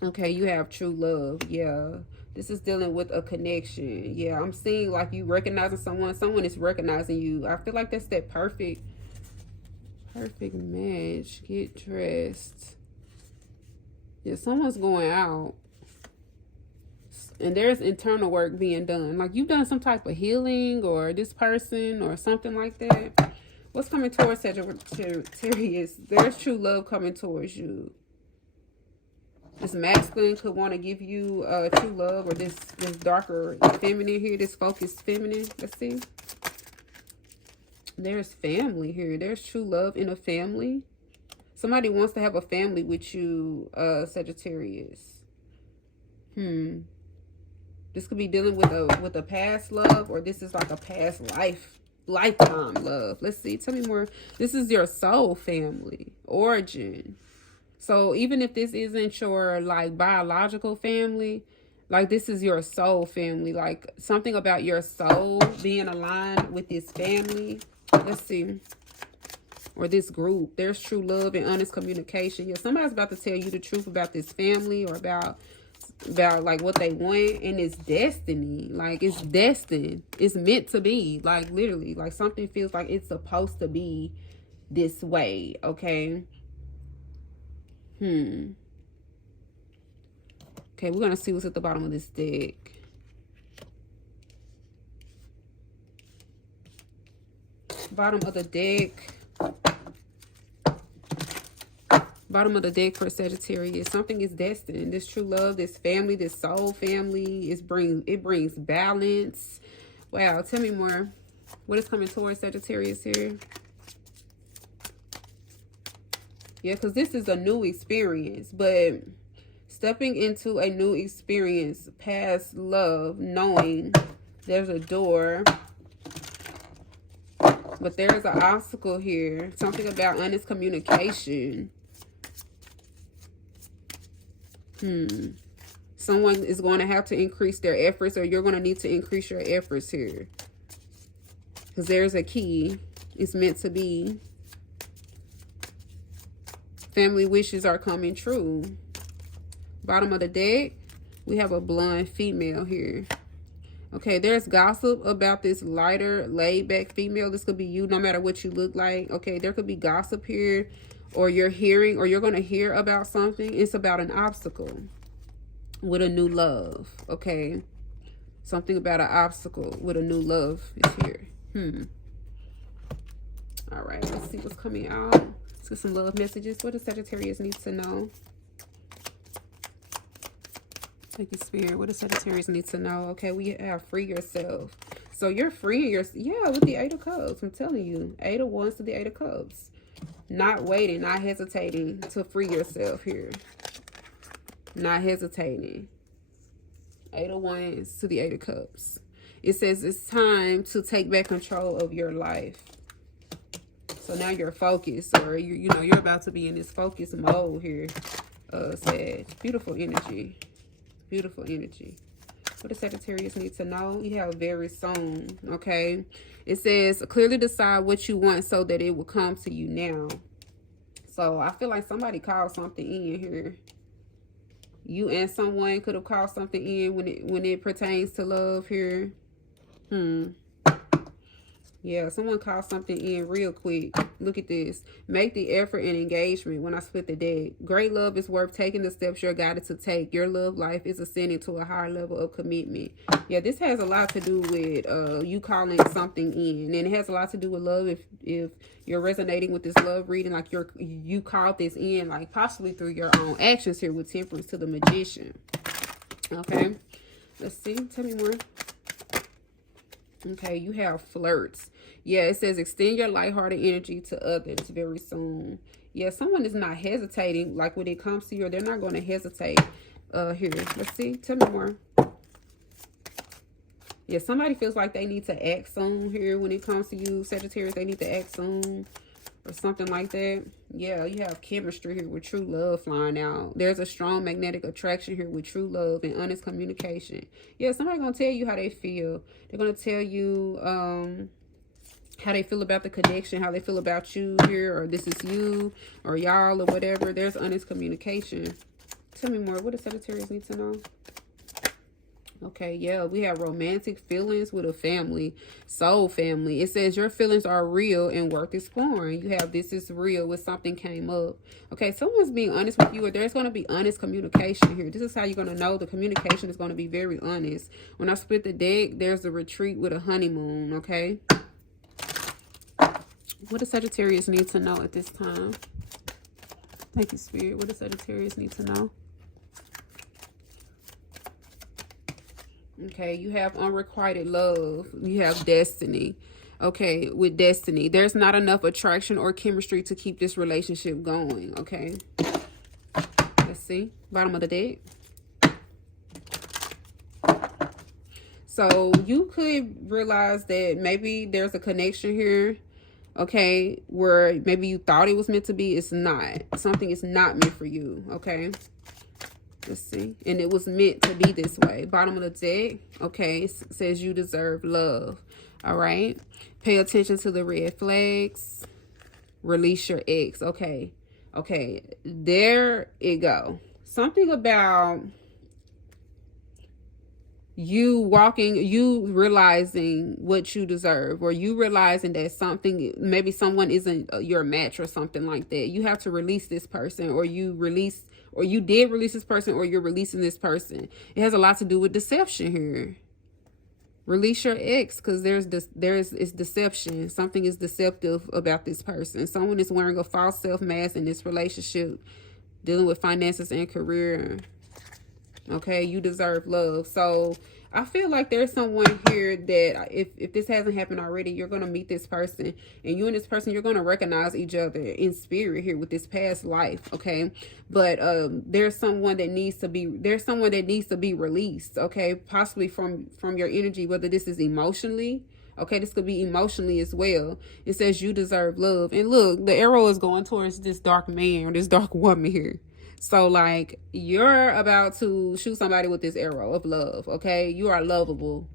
Okay, you have true love. Yeah. This is dealing with a connection. Yeah, I'm seeing like you recognizing someone. Someone is recognizing you. I feel like that's that perfect match. Get dressed. Yeah, someone's going out. And there's internal work being done. Like you've done some type of healing, or this person, or something like that. What's coming towards Sagittarius? There's true love coming towards you. This masculine could want to give you true love, or this darker feminine here, this focused feminine. Let's see. There's family here. There's true love in a family. Somebody wants to have a family with you, Sagittarius. This could be dealing with a past love, or this is like a past lifetime love. Let's see. Tell me more. This is your soul family, origin. So even if this isn't your like biological family, like this is your soul family, like something about your soul being aligned with this family. Let's see. Or this group. There's true love and honest communication. Yeah, somebody's about to tell you the truth about this family, or about like what they want, and it's destiny. Like it's destined. It's meant to be. Like literally, like something feels like it's supposed to be this way. Okay. Okay, we're gonna see what's at the bottom of this deck. Bottom of the deck. Bottom of the deck for Sagittarius. Something is destined. This true love, this family, this soul family, it brings balance. Wow, tell me more. What is coming towards Sagittarius here? Yeah, because this is a new experience, but stepping into a new experience, past love, knowing there's a door, but there's an obstacle here. Something about honest communication. Someone is going to have to increase their efforts, or you're going to need to increase your efforts here. Because there's a key. It's meant to be. Family wishes are coming true. Bottom of the deck, we have a blonde female here. Okay, there's gossip about this lighter, laid-back female. This could be you, no matter what you look like. Okay, there could be gossip here, or you're hearing, or you're going to hear about something. It's about an obstacle with a new love. Okay, something about an obstacle with a new love is here. All right, let's see what's coming out. Let's get some love messages. What does Sagittarius need to know? Thank you, Spirit. What does Sagittarius need to know? Okay, we have free yourself. So you're freeing yourself. Yeah, with the 8 of Cups. I'm telling you. 8 of Wands to the 8 of Cups. Not waiting, not hesitating to free yourself here. Not hesitating. 8 of Wands to the 8 of Cups. It says it's time to take back control of your life. So now you're focused, or you're about to be in this focus mode here. Sag. Beautiful energy. Beautiful energy. What does Sagittarius need to know? You have very soon, okay? It says, clearly decide what you want so that it will come to you now. So I feel like somebody called something in here. You and someone could have called something in when it pertains to love here. Yeah, someone called something in real quick. Look at this. Make the effort and engagement when I split the deck. Great love is worth taking the steps you're guided to take. Your love life is ascending to a higher level of commitment. Yeah, this has a lot to do with you calling something in. And it has a lot to do with love if you're resonating with this love reading. Like you called this in, like possibly through your own actions here with Temperance to the Magician. Okay, let's see. Tell me more. Okay, you have flirts. Yeah, it says extend your lighthearted energy to others very soon. Yeah, someone is not hesitating. Like when it comes to you, they're not going to hesitate. Here, let's see. Tell me more. Yeah, somebody feels like they need to act soon here when it comes to you, Sagittarius. They need to act soon or something like that. Yeah, you have chemistry here with true love flying out. There's a strong magnetic attraction here with true love and honest communication. Yeah, somebody's going to tell you how they feel. They're going to tell you how they feel about the connection, how they feel about you here, or this is you, or y'all, or whatever. There's honest communication. Tell me more. What does Sagittarius need to know? Okay, yeah, we have romantic feelings with a family, soul family. It says your feelings are real and worth exploring. You have this is real with something came up. Okay, someone's being honest with you, or there's going to be honest communication here. This is how you're going to know the communication is going to be very honest. When I split the deck, there's a retreat with a honeymoon, okay? What does Sagittarius need to know at this time? Thank you, Spirit. What does Sagittarius need to know? Okay, you have unrequited love. You have destiny. Okay, with destiny, there's not enough attraction or chemistry to keep this relationship going. Okay, let's see. Bottom of the deck. So you could realize that maybe there's a connection here. Okay, where maybe you thought it was meant to be. It's not. Something is not meant for you. Okay. Let's see. And it was meant to be this way. Bottom of the deck. Okay. It says you deserve love. All right. Pay attention to the red flags. Release your ex. Okay. Okay. There it go. Something about you realizing what you deserve, or you realizing that something, maybe someone isn't your match or something like that. You have to release this person, or you did release this person, or you're releasing this person. It has a lot to do with deception here. Release your ex, because it's deception. Something is deceptive about this person. Someone is wearing a false self mask in this relationship, dealing with finances and career. Okay, you deserve love. So I feel like there's someone here that if this hasn't happened already, you're going to meet this person, and you and this person, you're going to recognize each other in spirit here with this past life. Okay, but there's someone that needs to be released. Okay, possibly from your energy, whether this is emotionally. Okay, this could be emotionally as well. It says you deserve love. And look, the arrow is going towards this dark man or this dark woman here. So, like, you're about to shoot somebody with this arrow of love, okay? You are lovable.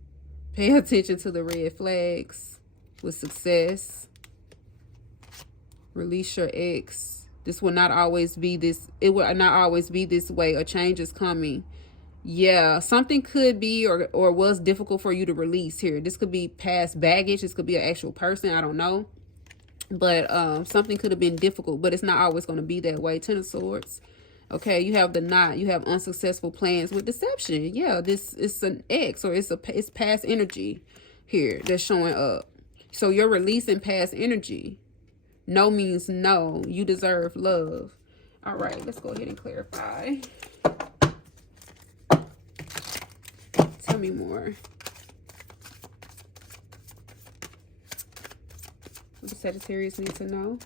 Pay attention to the red flags with success. Release your ex. This will not always be this. It will not always be this way. A change is coming. Yeah, something could be or was difficult for you to release here. This could be past baggage. This could be an actual person. I don't know. But something could have been difficult, but it's not always going to be that way. Ten of Swords. Okay, you have the knot. You have unsuccessful plans with deception. Yeah, this is an ex, or it's past energy here that's showing up. So you're releasing past energy. No means no. You deserve love. All right, let's go ahead and clarify. Tell me more. What does Sagittarius need to know?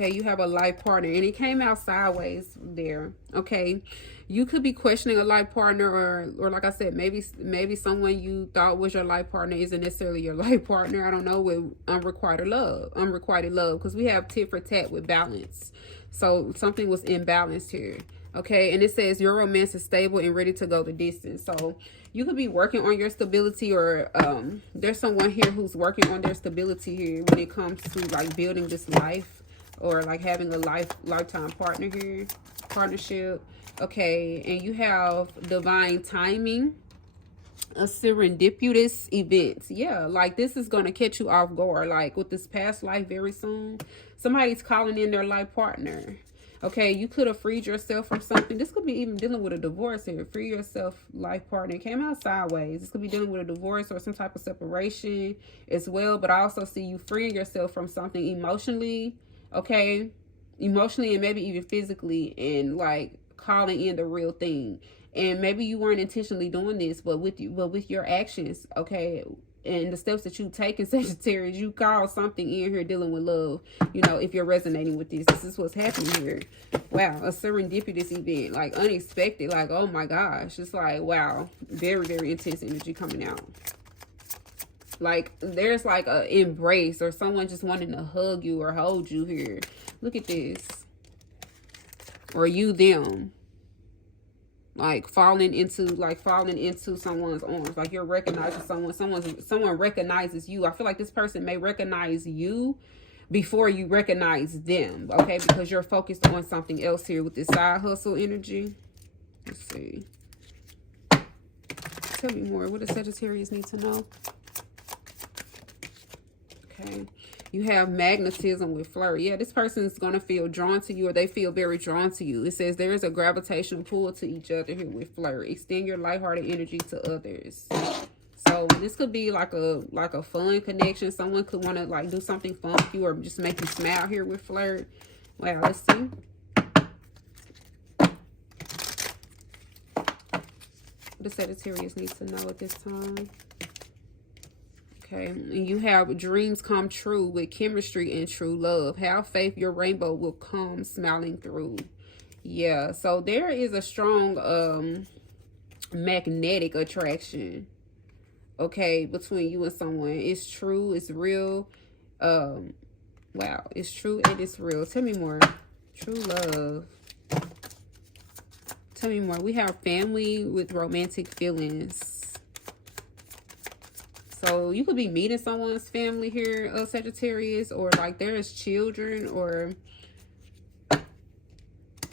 Okay, you have a life partner, and it came out sideways there. Okay, you could be questioning a life partner, or like I said, maybe someone you thought was your life partner isn't necessarily your life partner. I don't know, with unrequited love, because we have tit for tat with balance. So something was imbalanced here. Okay, and it says your romance is stable and ready to go the distance. So you could be working on your stability, or there's someone here who's working on their stability here when it comes to like building this life, or like having a lifetime partner here, partnership. Okay, and you have divine timing, a serendipitous event. Yeah, like this is going to catch you off guard, like with this past life very soon. Somebody's calling in their life partner. Okay, you could have freed yourself from something. This could be even dealing with a divorce here. Free yourself, life partner. It came out sideways. This could be dealing with a divorce or some type of separation as well. But I also see you freeing yourself from something emotionally. Okay, emotionally and maybe even physically, and like calling in the real thing. And maybe you weren't intentionally doing this, but with your actions, okay, and the steps that you take in Sagittarius, you call something in here dealing with love. You know, if you're resonating with this is what's happening here. Wow, a serendipitous event, like unexpected, like, oh my gosh, it's like, wow, very, very intense energy coming out. Like there's like a embrace, or someone just wanting to hug you or hold you here. Look at this. Or you, them. Like falling into someone's arms. Like you're recognizing someone recognizes you. I feel like this person may recognize you before you recognize them. Okay, because you're focused on something else here with this side hustle energy. Let's see. Tell me more. What does Sagittarius need to know? Okay. You have magnetism with flirt. Yeah, this person is going to feel drawn to you, or they feel very drawn to you. It says there is a gravitational pull to each other here with flirt. Extend your lighthearted energy to others. So this could be like a fun connection. Someone could want to like do something fun with you, or just make you smile here with flirt. Wow, let's see. What does Sagittarius need to know at this time? Okay, and you have dreams come true with chemistry and true love. Have faith your rainbow will come smiling through. Yeah, so there is a strong magnetic attraction, okay, between you and someone. It's true, it's real. Wow, it's true and it's real. Tell me more. True love. Tell me more. We have family with romantic feelings. So you could be meeting someone's family here, Sagittarius, or like there is children, or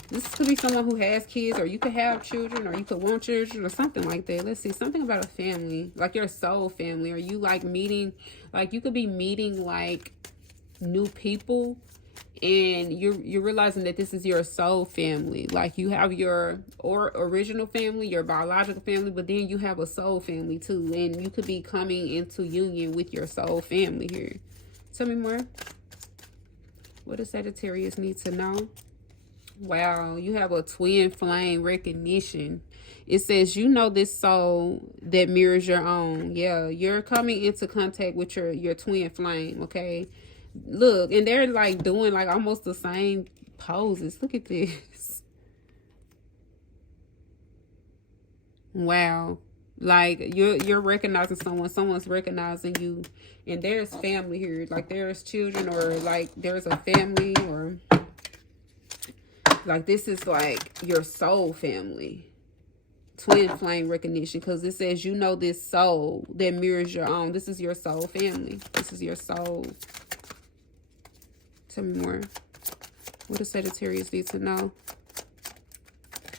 this could be someone who has kids, or you could have children, or you could want children, or something like that. Let's see, something about a family, like your soul family. Or you like meeting, like you could be meeting like new people, and you're realizing that this is your soul family. Like you have your original family, your biological family, but then you have a soul family too, and you could be coming into union with your soul family here. Tell me more. What does Sagittarius need to know? Wow, you have a twin flame recognition. It says you know this soul that mirrors your own. Yeah, you're coming into contact with your twin flame, okay? Look, and they're like doing like almost the same poses. Look at this. Wow. Like you're recognizing someone's recognizing you, and there's family here. Like there's children, or like there's a family, or like this is like your soul family. Twin flame recognition, because it says you know this soul that mirrors your own. This is your soul family. This is your soul. Tell me more. What does Sagittarius need to know?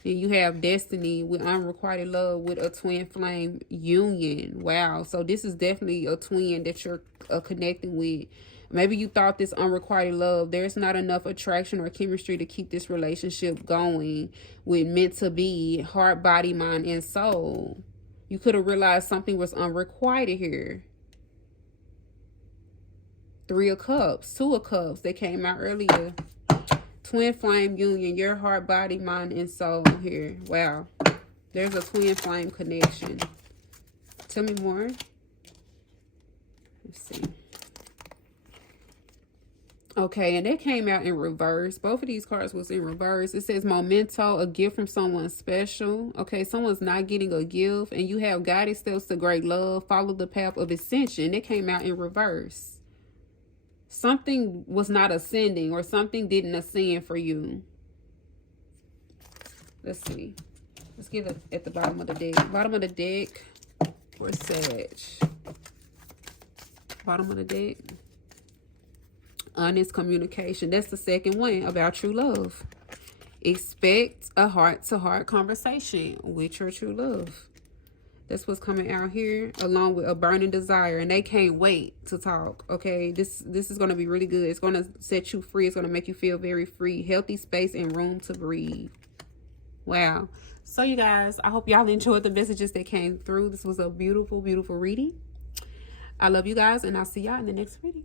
And you have destiny with unrequited love with a twin flame union. Wow. So this is definitely a twin that you're connecting with. Maybe you thought this unrequited love, there's not enough attraction or chemistry to keep this relationship going with meant to be, heart, body, mind, and soul. You could have realized something was unrequited here. 3 of Cups, 2 of Cups that came out earlier. Twin flame union, your heart, body, mind, and soul here. Wow. There's a twin flame connection. Tell me more. Let's see. Okay, and that came out in reverse. Both of these cards was in reverse. It says memento, a gift from someone special. Okay, someone's not getting a gift, and you have guided steps to great love. Follow the path of ascension. It came out in reverse. Something was not ascending, or something didn't ascend for you. Let's see. Let's get it at the bottom of the deck. Bottom of the deck for Sag. Bottom of the deck. Honest communication. That's the second one about true love. Expect a heart-to-heart conversation with your true love. That's what's coming out here, along with a burning desire, and they can't wait to talk. Okay, this is going to be really good. It's going to set you free. It's going to make you feel very free. Healthy space and room to breathe. Wow. So you guys, I hope y'all enjoyed the messages that came through. This was a beautiful, beautiful reading. I love you guys, and I'll see y'all in the next reading.